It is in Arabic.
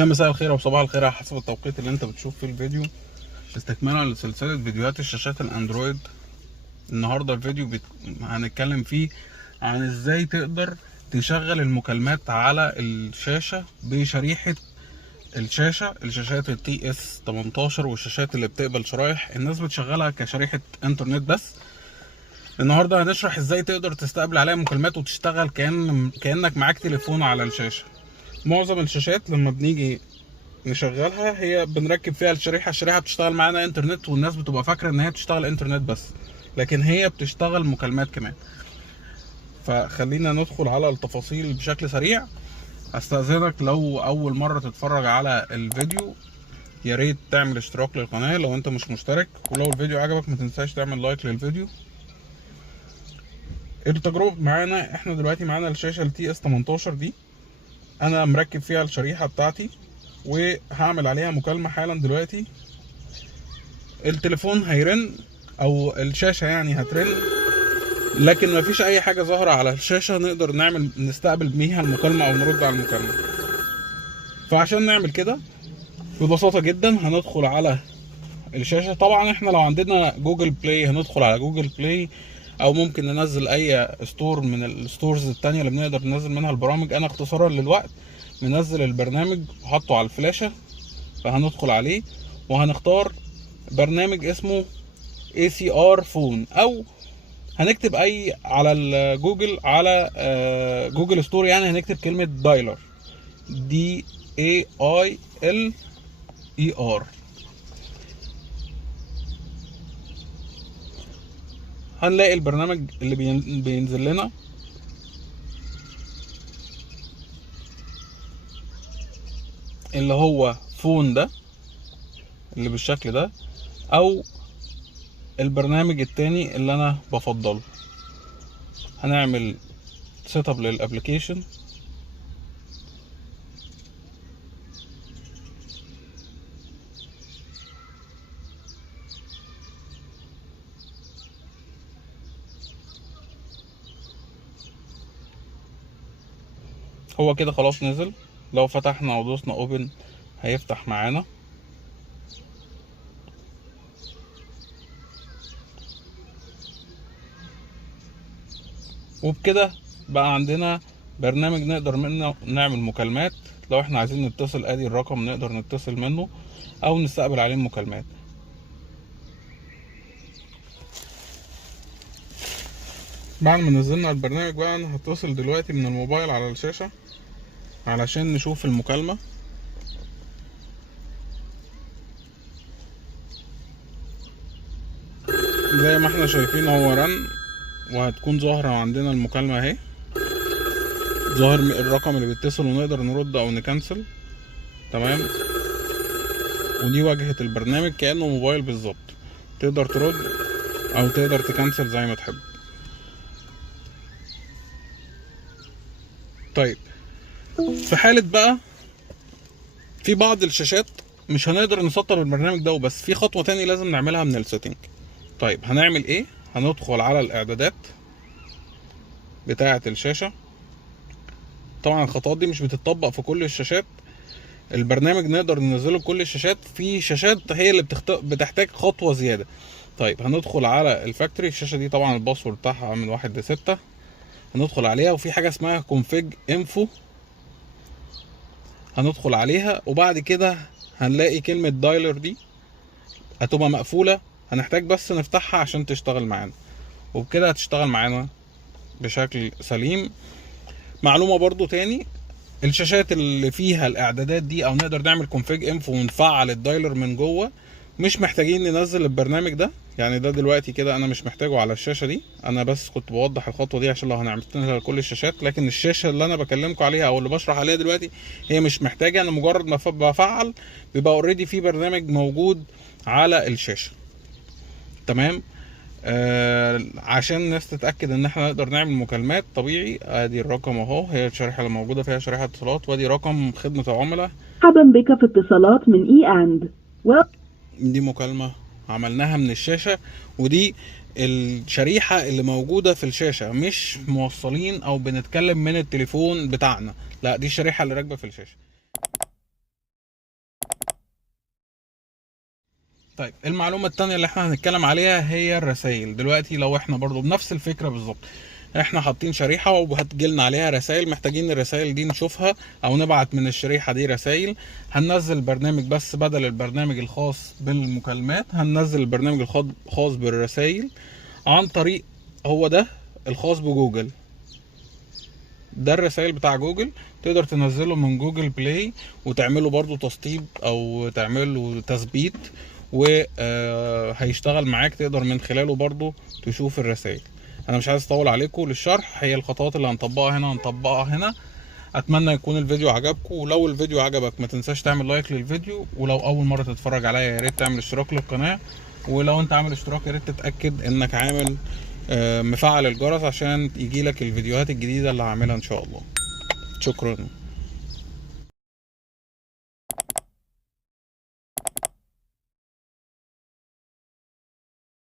يا مساء الخير وصباح الخير على حسب التوقيت اللي انت بتشوف فيه الفيديو. استكمالا لسلسلة فيديوهات الشاشات الاندرويد. النهاردة الفيديو هنتكلم فيه عن ازاي تقدر تشغل المكالمات على الشاشة بشريحة الشاشات التي اس 18 والشاشات اللي بتقبل شرايح. الناس بتشغلها كشريحة انترنت بس. النهاردة هنشرح ازاي تقدر تستقبل عليها مكالمات وتشتغل كأنك معاك تليفون على الشاشة. معظم الشاشات لما بنيجي نشغلها هي بنركب فيها الشريحة بتشتغل معانا انترنت، والناس بتبقى فاكرة ان هي بتشتغل انترنت بس، لكن هي بتشتغل مكالمات كمان. فخلينا ندخل على التفاصيل بشكل سريع. استأذنك لو اول مرة تتفرج على الفيديو يا ريت تعمل اشتراك للقناة لو انت مش مشترك، ولو الفيديو عجبك ما تنساش تعمل لايك للفيديو. التجربة معانا احنا دلوقتي معانا الشاشة التي اس 18 دي، انا مركب فيها الشريحة بتاعتي وهعمل عليها مكالمة حالا دلوقتي. التليفون هيرن او الشاشة يعني هترن، لكن مفيش اي حاجة ظاهرة على الشاشة نقدر نستقبل بيها المكالمة او نرد على المكالمة. فعشان نعمل كده ببساطة جدا هندخل على الشاشة. طبعا احنا لو عندنا جوجل بلاي هندخل على جوجل بلاي، او ممكن ننزل اي ستور من الستورز التانية اللي بنقدر ننزل منها البرامج. انا اختصارا للوقت منزل البرنامج وحطه على الفلاشة، فهندخل عليه وهنختار برنامج اسمه ACR فون، او هنكتب اي على الجوجل على جوجل ستور، يعني هنكتب كلمة دايلر DAILER. هنلاقي البرنامج اللي بينزل لنا اللي هو فون ده اللي بالشكل ده، او البرنامج التاني اللي انا بفضله. هنعمل سيت اب للابلكيشن. هو كده خلاص نزل. لو فتحنا ودوسنا اوبن هيفتح معانا. وبكده بقى عندنا برنامج نقدر منه نعمل مكالمات. لو احنا عايزين نتصل ادي الرقم نقدر نتصل منه او نستقبل عليه مكالمات. بعد ما نزلنا البرنامج بقى انا هتصل دلوقتي من الموبايل على الشاشة علشان نشوف المكالمة. زي ما احنا شايفين هو رن، وهتكون ظاهرة عندنا المكالمة اهي، ظاهر الرقم اللي بيتصل ونقدر نرد او نكنسل. تمام. ودي واجهة البرنامج كأنه موبايل بالظبط، تقدر ترد او تقدر تكنسل زي ما تحب. طيب في حالة بقى في بعض الشاشات مش هنقدر نسطب البرنامج ده وبس، في خطوة تاني لازم نعملها من السيتنج. طيب هنعمل ايه؟ هندخل على الاعدادات بتاعة الشاشة. طبعا الخطوات دي مش بتطبق في كل الشاشات، البرنامج نقدر ننزله لكل الشاشات، في شاشات هي اللي بتحتاج خطوة زيادة. طيب هندخل على الفاكتوري. الشاشة دي طبعا الباسورد بتاعها من 1 ل 6. هندخل عليها وفي حاجة اسمها config info هندخل عليها، وبعد كده هنلاقي كلمة دايلر دي هتبقى مقفولة، هنحتاج بس نفتحها عشان تشتغل معانا، وبكده هتشتغل معانا بشكل سليم. معلومة برضو تاني، الشاشات اللي فيها الاعدادات دي او نقدر نعمل config info ونفعل الدايلر من جوه مش محتاجين ننزل البرنامج ده. يعني ده دلوقتي كده انا مش محتاجه على الشاشة دي، انا بس كنت بوضح الخطوة دي عشان لو هنعملها لكل الشاشات. لكن الشاشة اللي انا بكلمكم عليها او اللي بشرح عليها دلوقتي هي مش محتاجة، انا مجرد ما بفعل بيبقى اوريدي في برنامج موجود على الشاشة. تمام. عشان الناس تتأكد ان احنا نقدر نعمل مكالمات طبيعي، ادي الرقم اهو، هي الشريحة اللي موجودة فيها شريحة اتصالات، وادي رقم خدمة العملاء. مرحبا بك في اتصالات من اند. دي مكالمة عملناها من الشاشة، ودي الشريحة اللي موجودة في الشاشة، مش موصلين او بنتكلم من التليفون بتاعنا، لا دي الشريحة اللي راكبة في الشاشة. طيب المعلومة التانية اللي احنا هنتكلم عليها هي الرسائل. دلوقتي لو احنا برضو بنفس الفكرة بالظبط، احنا حاطين شريحة وهتجيلنا عليها رسائل، محتاجين الرسائل دي نشوفها او نبعت من الشريحة دي رسائل. هننزل برنامج، بس بدل البرنامج الخاص بالمكالمات هننزل البرنامج الخاص بالرسائل عن طريق، هو ده الخاص بجوجل. ده الرسائل بتاع جوجل، تقدر تنزله من جوجل بلاي وتعمله برضو تسطيب او تعمله تثبيت، وهيشتغل معاك، تقدر من خلاله برضو تشوف الرسائل. انا مش عايز اطول عليكم للشرح، هي الخطوات اللي هنطبقها هنا. اتمنى يكون الفيديو عجبكم، ولو الفيديو عجبك ما تنساش تعمل لايك للفيديو، ولو اول مره تتفرج عليا يا ريت تعمل اشتراك للقناه، ولو انت عامل اشتراك يا ريت تتاكد انك عامل مفعل الجرس عشان يجيلك الفيديوهات الجديده اللي هعملها ان شاء الله. شكرا.